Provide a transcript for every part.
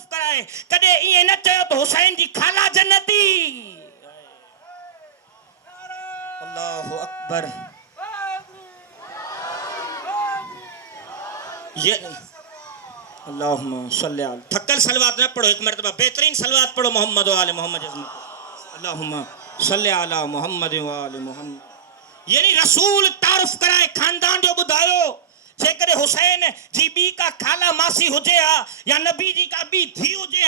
तारुफ कराए कदे ये न चयो तो हुसैन जी खाला जन्नती अल्लाहु अकबर ये अल्लाहुम्मा सल्ली अला थक्कल सलवात न पढ़ो एक मर्तबा बेहतरीन सलवात पढ़ो मोहम्मद व आले मोहम्मद अल्लाहुम्मा सल्ली अला मोहम्मद व आले मोहम्मद यानी रसूल तारुफ कराए खानदान जो बुधायो जेकरे हुसैन जी बी का खाला मासी हुजे या नबी जी का बी थी हुजे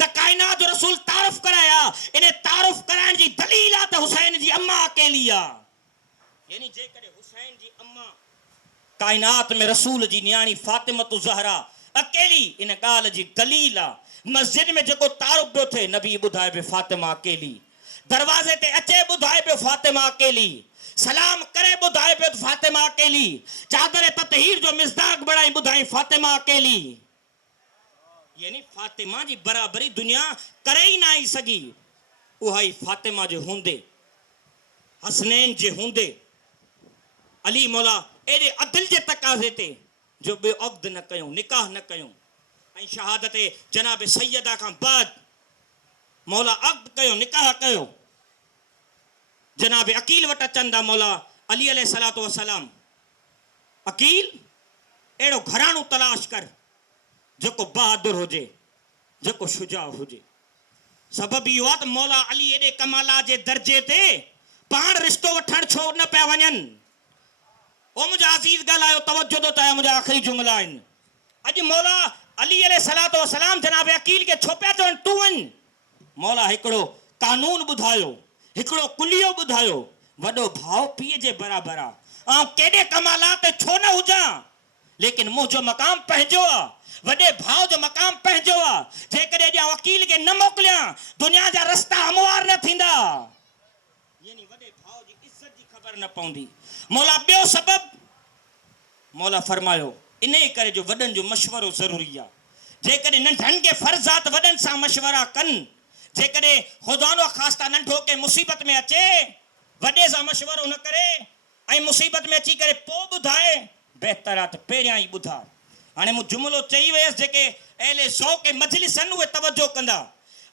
त कायनात जो रसूल तारुफ कराया इने तारुफ कराइण जी दलील आ त हुसैन जी अम्मा अकेली आ यानी जेकरे हुसैन जी अम्मा कायनात में रसूल जी न्याणी फातिमा तो ज़हरा अकेली इन गाल जी दलील आ मस्जिद में जो तारुफ पियो थे नबी बुधाए पे फातिमा अकेली दरवाजे ते अचे बुधाए पे फातिमा अकेली सलाम करे बुधाए पे फातिमा अकेली चादर ततहीर जो मिज़दाक बढ़ाई बुधाई फातिमा अकेली यानी फातिमा जी बराबरी दुनिया करे ही ना आई सगी उहाई फातिमा जे हुंदे हसनैन जे हुंदे अली मौला एडे अदल जे तकाज़े ते जो बे अक़्द न कयो निकाह न कयो ऐं शहादत जनाब सैयदा खां बाद मौला अक़्द कयो निकाह कयो जनाब अकील वट चंदा मौला अली अलैहिस्सलातु वस्सलाम अकील एड़ो घराणो तलाश कर जो बहादुर होजे जो शुजा होजे सबब इहो आहे त मौला अली एडे कमाला जे दर्जे ते पाण रिश्तो वठण छो न पिया वञनि ओ मुझे अजीज गलायो तवज्जो तो चाहे मुझे आखिरी जुमला इन अज मौला अली अलैहिस्सलातु वस्सलाम जनाब अकील के छोपिया तो तू वन मौला हिकड़ो कानून बुधायो हिकड़ो कुलियो बुधायो वडो भाव पीए जे बराबर आ केडे कमालात छो न हुजा लेकिन मुझो मकाम पहजो वडे भाव जो मकाम पहजो जे करे जा वकील के न मोकलिया दुनिया जा रास्ता हमवार न थिंदा यानी वडे भाव जी इज्जत जी खबर न पौंदी मौला बियो सबब मौला फरमायो इने करे जो वडन जो मशवरो जरूरी आ जे करे नंढन के फर्जात वडन सा मशवरा कन जे करे खुदानो खास्ता नंढो के मुसीबत में अचे वडे सा मशवरो न करे आई मुसीबत में अची करे पो बुधाए बेहतर आ त पेरिया ही बुधा हाने मु जुमलो चई वेस जेके एले सौ के मजलिसन वे तवज्जो कंदा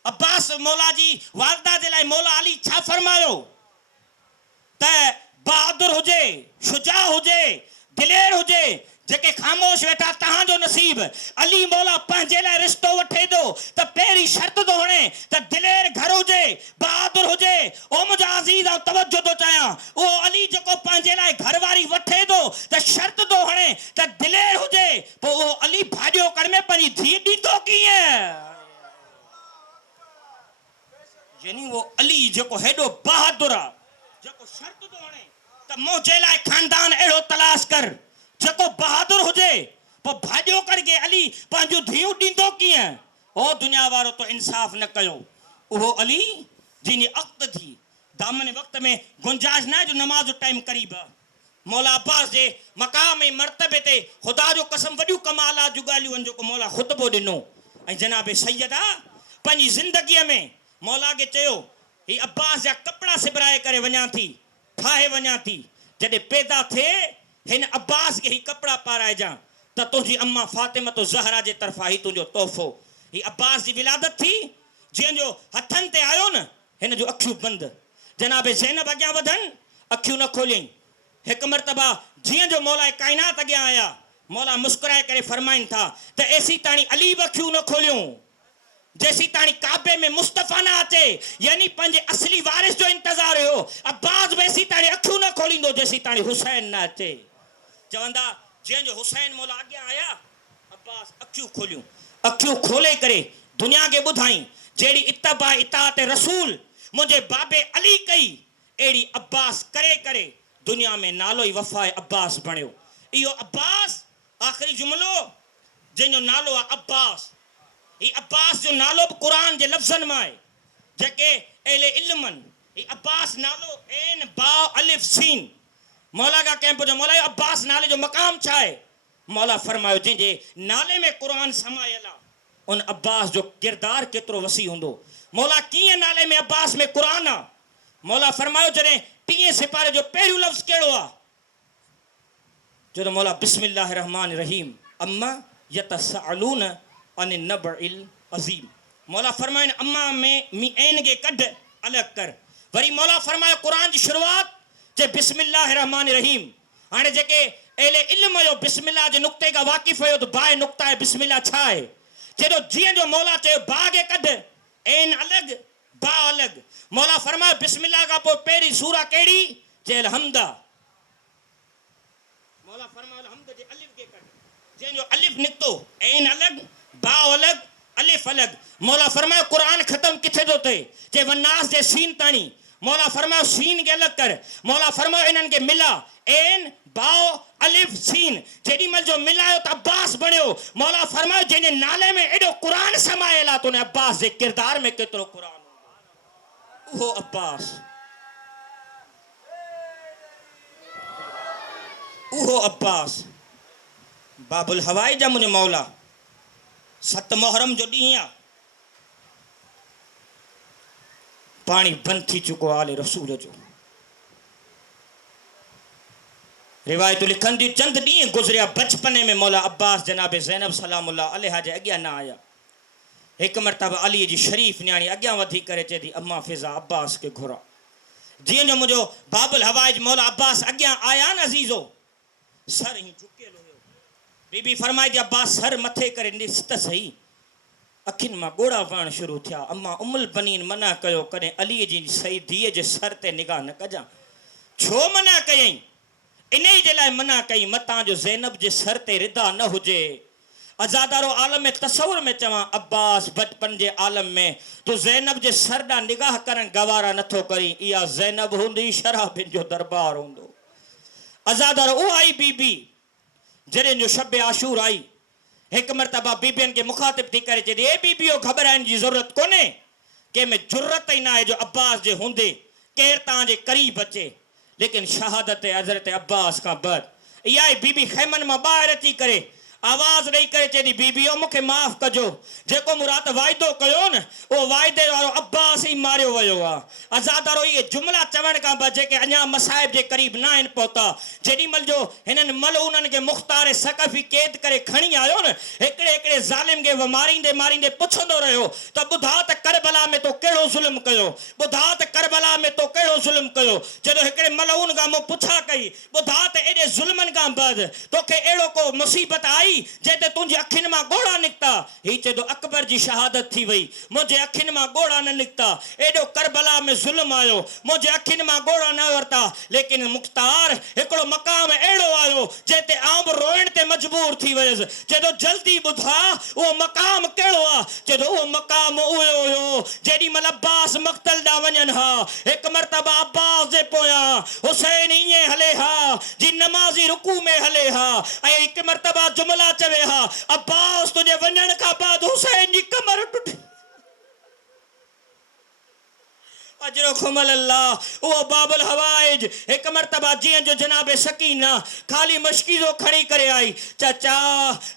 अब्बास मौला जी वालदा जे लाए मौला अली छा फरमायो त बहादुर हुजे शुजा हुजे दिलेर हुजे जेके खामोश वेठा तहां जो नसीब अली मौला पंहिंजे लाइ रिश्तो वठे दो त पहिरीं शर्त तो हणे त दिलेर घर हुजे बहादुर हुजे ओ मुंहिंजा अज़ीज़ आ तवज्जो तो चाहियां ओ अली जेको पंहिंजे लाइ घरवारी वठे दो त शर्त तो हणे त दिलेर हुजे पोइ उहो अली भाॼियो कर में पंहिंजी धीउ ॾींदो कीअं यानी वो अली जेको हेॾो बहादुर आ जेको शर्त तो हणे त मुंहिंजे लाइ खानदान अहिड़ो तलाश कर जेको बहादुर हुजे पोइ भाॼियो करके अली पंहिंजूं धीअरूं ॾींदो कीअं ओ दुनिया वारो तो इंसाफ़ न कयो उहो अली जिन अक़्द थी दामन वक़्त में गुंजाइश न जो नमाज जो टाइम करीब मौला अब्बास जे मकाम ऐं मर्तबे ते ख़ुदा जो कसम वॾियूं कमाल आहे जूं ॻाल्हियूं आहिनि जेको मौला ख़ुतबो ॾिनो ऐं जनाब सैयदा पंहिंजी ज़िंदगीअ में मौला खे चयो हीअ अब्बास जा कपिड़ा सिबराए करे वञा थी ठाहे वञा थी जॾहिं पैदा थिए हिन अब्बास के ही कपड़ा पाराइजां त तुझी अम्मा फातिमा तो ज़हरा जे तरफा ही तुझो तोहफ़ो ही अब्बास जी विलादत थी जंहिंजो हथनि ते आयो न हिन जो अखियूं बंदि जनाब ज़ैनब अॻियां वधनि अखियूं न खोलियईं हिकु मर्तबा जीअं जो मौला काइनात अॻियां आया मौला मुस्कुराए करे फरमाइनि था त एसी ताणी अली बि अखियूं न खोलियूं जैसी ताणी काबे में मुस्तफ़ा न अचे यानी पंहिंजे असली वारिस जो इंतज़ार हुयो अब्बास वैसी ताणी अखियूं न खोलींदो जेसी ताणी हुसैन न अचे चवंदा जंहिंजो हुसैन मौला अॻियां आया अब्बास अखियूं खोले करे दुनिया के ॿुधाई जहिड़ी इत्तबा इताअत रसूल मुंहिंजे बाबे अली कई अहिड़ी अब्बास करे करे दुनिया में नालो ई वफ़ाए अब्बास बणियो इहो अब्बास आख़िरी जुमिलो जंहिंजो नालो आहे अब्बास ही अब्बास जो नालो बि क़ुरान जे लफ़्ज़नि मां आहे जेके अहले इल्म आहिनि ही अब्बास नालो ऐन बा अलिफ सीन मौला का कंहिं पुछो मौला अब्बास नाले जो मक़ाम छा आहे मौला फरमायो जंहिंजे नाले में क़ुरान समायल आहे उन अब्बास जो किरदार केतिरो वसी हूंदो मौला कीअं नाले में अब्बास में क़ुरान आहे मौला फरमायो जॾहिं 3 सिपारे जो पहिरियों लफ़्ज़ कहिड़ो आहे जो त मौला बिस्मिल्लाह रहमान रहीम अम्मा यतसअलून अन नबइल अजीम। मौला फरमाइन अम्मा में मी ऐन के कढ अलग कर। वरी मौला फरमायो कुरान जी शुरुआत जे बिस्मिल्लाह रहमान रहीम। हाणे जेके एले इल्म हुयो बिस्मिल्लाह जे नुक्ते का वाकिफ़ हुयो त बाए नुक्ता है बिस्मिल्लाह छा आहे। जेॾो जीअं जो मौला चयो बा खे कढ ऐन अलग बा अलग। मौला फरमायो बिस्मिल्लाह का पोइ पहिरीं सूरा कहिड़ी चयल हमदा। मौला फरमायो हमद जे अलिफ के कढ जंहिंजो अलिफ निकितो ऐन अलग बा अलग अलिफ अलग। मौला फरमायो कुरान ख़त्म किथे थो थिए जे वन्नास जे सीन ताणी। मौला फरमायो सीन के अलग कर। मौला फरमायो इन्हनि खे मिला ऐन बाओ अलिफ सीन। जेॾी महिल जो मिलायो त अब्बास बणियो। मौला फरमायो जंहिंजे नाले में एॾो कुरान समायल आहे त उन अब्बास जे किरदार में केतिरो कुरान उहो अब्बास उहो अब्बास बाबुल हवाई जा मुंहिंजो मौला। 7 मुहर्रम जो ॾींहुं आहे पानी बंद थी चुको आले रसूल जो। रिवायत लिखन थी चंद ॾींहं गुज़रिया बचपने में मौला अब्बास जनाब ज़ैनब सलामुल्लाह अलैहा जे अॻियां न आया। एक मरतबा अली जी शरीफ न्याणी अॻियां वधी करे चए थी अम्मा फिज़ा अब्बास के घुरा। जीअं जो मुंहिंजो बाबुल हवाई मौला अब्बास अॻियां आया न अज़ीज़ो सर ही झुकियल हुयो। बीबी फरमाई थी अब्बास सर मथे करे ॾिस त सही। अखियुनि मां ॻोड़ा वहण शुरू थिया। अम्मा उमुल बनीन मना कयो कॾहिं अलीअ जी सही धीअ जे सर ते निगाह न कजां। छो मना कयईं? इन ई जे लाइ मना कई मतां जो ज़ैनब जे सर ते रिदा न हुजे। अज़ादारो आलम में तसवुर में चवां अब्बास बचपन जे आलम में तो ज़ैनब जे सर ॾांहुं निगाह करण गवारा नथो करी। इहा ज़ैनब हूंदी शराबिन जो दरबार हूंदो। अज़ादारो उहा आई बीबी जॾहिं जो शब आशूर आई। एक मरतबा बीबियन के मुखातिब थी करे चए ए बीबियो घबराइण जी ज़रूरत कोन्हे। कंहिंमें जुर्रत ई न आहे जो अब्बास जे हूंदे केरु तव्हांजे करीब अचे। लेकिन शहादत हज़रत अब्बास का बद इहा ई बीबी खैमन मां ॿाहिरि अची करे आवाज़ ॾेई करे चए थी बीबियो मूंखे माफ़ कजो। जेको मूं राति वाइदो कयो न उहो वाइदे वारो अब्बास ई मारियो वियो आहे। अज़ादारो इहे जुमिला चवण खां बाद जेके अञा मसाइब जे क़रीब न आहिनि पहुता जेॾी महिल जो हिननि मलऊननि खे मुख़्तार सकफ़ी क़ैद करे खणी आयो न हिकिड़े हिकिड़े ज़ालिम खे मारींदे मारींदे पुछंदो रहियो त ॿुधा त करबला में तो कहिड़ो ज़ुल्म कयो। ॿुधा त करबला में तो कहिड़ो ज़ुल्म कयो। जॾहिं हिकिड़े मलऊन खां मूं पुछा कई ॿुधा त एॾे ज़ुल्मनि खां बाद तोखे अहिड़ो को मुसीबत आई जे ते तुंहिंजी अखियुनि मां ॻोड़ा निकिता। ही चए थो अकबर जी शहादत थी वई मुंहिंजे अखियुनि मां ॻोड़ा न निकिता। एॾो करबला में ज़ुल्म आयो मुंहिंजे अखियुनि मां ॻोड़ा न वरिता। लेकिन मुख़्तार हिकिड़ो मक़ाम अहिड़ो आयो जे ते आउं बि रोइण ते मजबूर थी वियुसि। चए थो जल्दी ॿुधा उहो मक़ाम कहिड़ो आहे। चए थो उहो मक़ाम उहो हुयो जेॾी महिल अब्बास मक़तल ॾांहुं वञनि हा। हिकु मरतबा अब्बास जे पोयां हुसैन ईअं हले हा जी नमाज़ी रुकू में हले हा ऐं हिकु मरतबा जुमिला चवे हा अब्बास तुंहिंजे वञण खां बाद हुसैन जी कमर टुटी। अजरो खुमल अल्लाह उहो बाबुल हवाइज एक मरतबा जियं जो जनाब सकीना खाली मशकीज़ो खणी करे आई। चाचा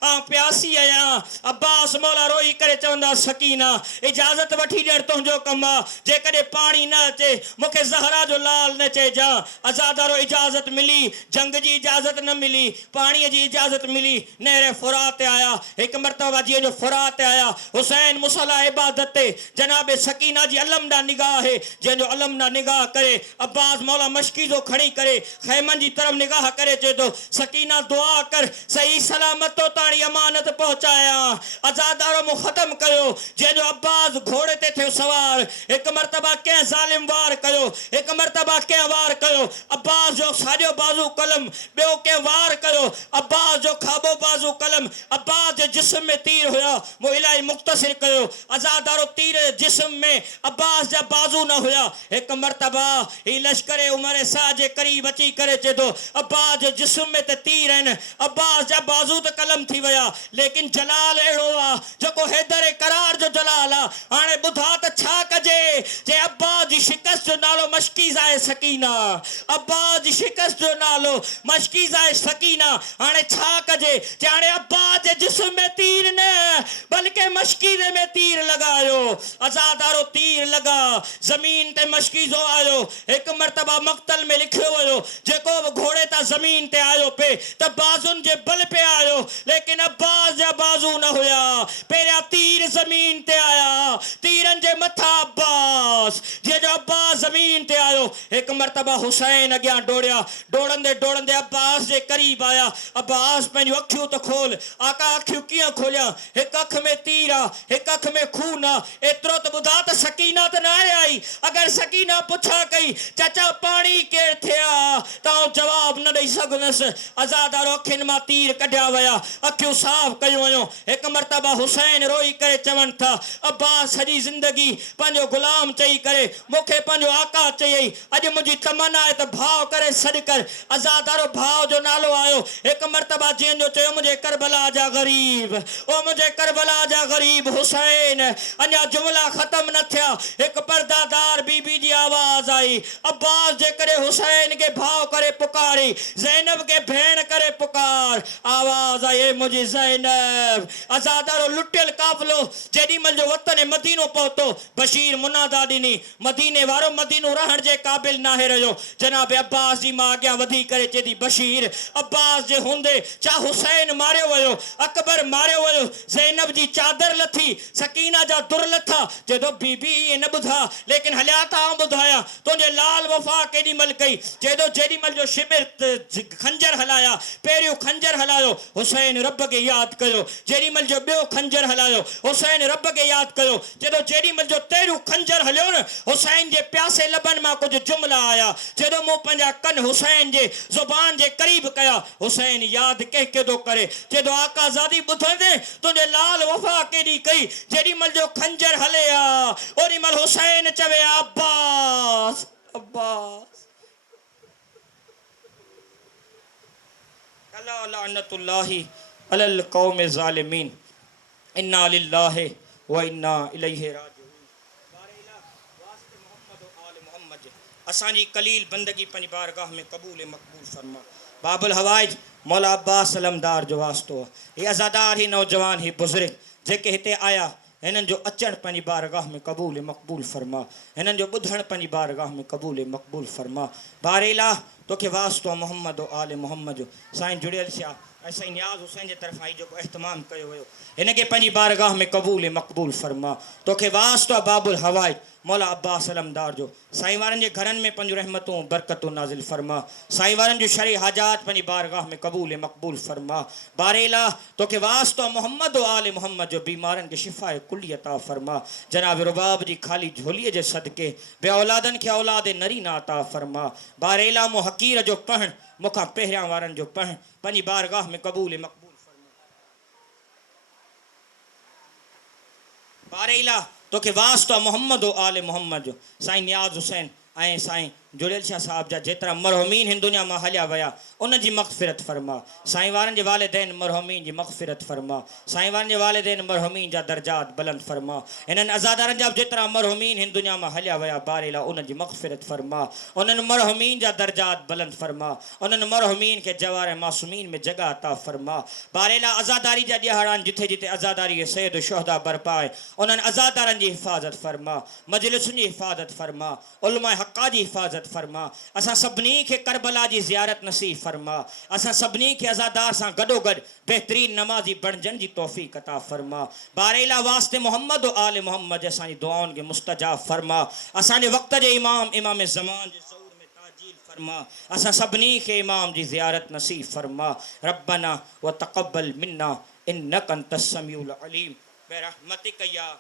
आ प्यासी आया। अब्बास मौला रोई करे चवंदा सकीना इजाज़त वठी ॾियण तुंहिंजो कमु आहे। जेकॾहिं पाणी न अचे मूंखे ज़हरा जो लाल न चइजां। अज़ादारो इजाज़त मिली जंग जी इजाज़त न मिली पाणीअ जी इजाज़त मिली नहर फुरात ते आया। हिकु मरतबा जियं जो फुरात ते आया हुसैन मुसला इबादत ते जनाब सकीना जी अलम ॾांहुं निगाह है जंहिंजो अलम ना निगाह करे अब्बास मौला मशकीज़ो खणी करे खैमन जी तरफ निगाह करे चए थो सकीना दुआ कर सही सलामत तो ताणी अमानत पहुचाया। अज़ादारो मूं ख़त्म कयो जंहिंजो अब्बास घोड़े ते थियो सवार। हिकु मरतबा कंहिं ज़ालिम वार कयो हिकु मरतबा कंहिं वार कयो अब्बास जो साॼो बाज़ू कलम ॿियो कंहिं वार कयो अब्बास जो खाॿो बाज़ू कलम। अब्बास जे जिस्म में तीर हुया मूं इलाही मुख़्तसिर कयो। अज़ादारो तीर जिस्म में अब्बास जा बाज़ू न हुया। एक मरतबा ही लश्कर उमर सा जे करीब अची करे चए थो अब्बास जे जिस्म में त तीर आहिनि अब्बास जा बाज़ू त कलम थी विया लेकिन जलाल अहिड़ो आहे जेको हैदर करार जो जलाल आहे। हाणे ॿुधा त छा कजे जे अब्बास जी शिकस्त जो नालो मशकीज़ आहे सकीना। अब्बास जी शिकस्त जो नालो मशकीज़ आहे सकीना। हाणे छा कजे जे हाणे अब्बास जे जिस्म में तीर न बल्कि मशकीज़े में तीर लॻायो। अज़ादारो तीर लॻा ज़मीन ते मशकीज़ो आयो। हिकु मरतबा मक़तल में लिखियो वियो जेको बि घोड़े तां ज़मीन ते आयो पे त बाज़ुनि जे बल पे आयो लेकिन अब्बास जा बाज़ू न हुया। पहिरियां तीर ज़मीन ज़मीन ते आया तीरन जे मथा अब्बास जे जो अब्बास ज़मीन ते आयो एक मरतबा हुसैन अॻियां डोड़िया डोड़ंदे डोड़ंदे अब्बास जे करीब आया अब्बास पंहिंजूं अखियूं त खोल आका अखियूं कीअं खोलियां हिकु अख में तीर आहे हिकु अख में खून आहे एतिरो त ॿुधा त सकीना त न आहे आई अगरि सकीना पुछा कई चाचा पाणी केरु थिया त जवाब न ॾेई सघंदुसि आज़ादारो अखियुनि मां तीर कढिया विया अखियूं साफ़ कयूं वयूं हिकु मरतबा हुसैन रोई करे चवनि था अब्बास सॼी ज़िंदगी पंहिंजो ग़ुलाम चई करे मूंखे पंहिंजो आका चयई अॼु मुंहिंजी तमन्ना आहे त भाउ करे सॾु कर आज़ादारो भाउ जो नालो आयो हिकु मरतबा जंहिंजो चयो मुंहिंजे करबला जा ग़रीब ओ मुंहिंजे करबला जा ग़रीब हुसैन अञा जुमिला ख़तम न थिया हिकु पर्दादार बीबी जी आवाज़ आई अब्बास जे करे हुसैन के भाउ करे पुकारी ज़ैनब के भेण करे पुकार आवाज़ आई मुंहिंजी ज़ैनब आज़ादारो लुटियल काफ़िलो जेॾी महिल जो वतन मदीनो पहुतो बशीर मुनादा ॾिनी मदीने वारो मदीनो रहण जे क़ाबिल नाहे रहियो जनाब अब्बास जी मां अॻियां वधी करे चए थी बशीर अब्बास जे हूंदे छा हुसैन मारियो वियो अकबर मारियो वियो ज़ैनब जी चादर लथी सकीना जा दुर लथा चए थो बीबी इहे न ॿुधा लेकिन हलिया था ॿुधाया तुंहिंजे लाल वफ़ा केॾी महिल कई चए थो जेॾी महिल जो शिमिर खंजर हलाया पहिरियों खंजर हलायो हुसैन रब खे यादि कयो जेॾी महिल जो ॿियो खंजर हलायो हुसैन रब खे यादि कयो चए थो जेॾी महिल जो तेरियों खंजर हलियो न हुसैन जे प्यासे लबनि मां कुझु जुमिला आया चए थो मूं पंहिंजा कन हुसैन जे ज़ुबान जे क़रीब कया हुसैन यादि कंहिंखे थो करे चए थो आका ज़ादी ॿुधंदे तुंहिंजे लाल वफ़ा केॾी कई जेॾी महिल जो खंजर हले ओॾी महिल हुसैन चवे अब्बास अब्बास अला लानतुल्लाहि अलल कौम ज़ालिमीन इन्ना लिल्लाहि व इन्ना इलैहि राजिऊन वास्ते मोहम्मद व आल मोहम्मद असांजी कलील बंदगी पंहिंजी बारगाह में क़बूल मक़बूल फरमा बाबुल हवाइज मौला अब्बास सलमदार जो वास्तो आहे अज़ादार ही नौजवान ही बुज़ुर्ग जेके हिते आया हिननि जो अचणु पंहिंजी बारगाह में क़बूल मक़बूल फरमा हिननि जो ॿुधणु पंहिंजी बारगाह में क़बूल मक़बूल फरमा बारेला तोखे वास्तो मोहम्मद व आल मोहम्मद जो साईं जुड़ियल थिया ऐं साईं नियाज़ हुसैन जे तरफ़ां ई जेको एहतमाम कयो वियो हिनखे पंहिंजी बारगाह में क़बूल मक़बूल फरमा तोखे वास्तो आहे बाबुल हवाइज मौला अब्बास सलमदार जो साईं वारनि जे घरनि में पंहिंजूं रहमतूं बरकतूं नाज़िल फरमा साईं वारनि जूं शरई हाजात पंहिंजी बारगाह में क़बूल मक़बूल फरमा बारेला तोखे वास्तो मोहम्मद व आल मोहम्मद जो बीमारनि खे शिफ़ा कुली अता फरमा जनाब रुबाब जी ख़ाली झोलीअ जे सदके बे औलादनि खे औलाद नरीना अता फरमा बारेला मूं हक़ीर जो पढ़णु मूंखां पहिरियां वारनि जो पढ़णु पंहिंजी बारगाह में क़बूल मक़बूल फरमा बारेला तोखे वास्तो मोहम्मद व आल मोहम्मद जो साईं नियाज़ हुसैन ऐं साईं जुड़ियल शाह साहब जा जेतिरा मरहुमीन हिन दुनिया मां हलिया विया उन जी मग़फ़िरत फरमा साईं वारनि जे वालिदैन मरहुमीन जी मग़फ़िरत फरमा साईं वारनि जे वालिदैन मरहुमीन जा दर्जात बुलंद फरमा इन्हनि अज़ादारनि जा जेतिरा मरहुमीन हिन दुनिया मां हलिया विया बारेला उन जी मग़फ़िरत फरमा उन्हनि मरहुमीन जा दर्जात बुलंद फरमा उन्हनि मरहुमीन खे जवार मासूमीन में जॻह अता फरमा बारेला अज़ादारी जा ॾियारा जिथे जिथे अज़ादारी सैयद शुहदा बरपा आहे उन्हनि अज़ादारनि जी हिफ़ाज़त फरमा मजलिसुनि जी हिफ़ाज़त फरमा उलमा हक़ा जी हिफ़ाज़त फरमा असां सभिनी खे करबला जी ज़ियारत नसीब फरमा असां सभिनी खे अज़ादार सां गॾोगॾु बहितरीन नमाज़ी बणजण जी तौफ़ीक़ अता फरमा बारेला वास्ते मोहम्मद व आल मोहम्मद असांजी दुआउनि खे मुस्तजाब फरमा असांजे वक़्त जे इमाम ज़मान जे ज़हूर में ताजील फरमा असां सभिनी खे इमाम जी ज़ियारत नसीब फरमा रब्बना व तक़ब्बल मिन्ना इन्नका अंतस समीउल अलीम बिरहमतिक या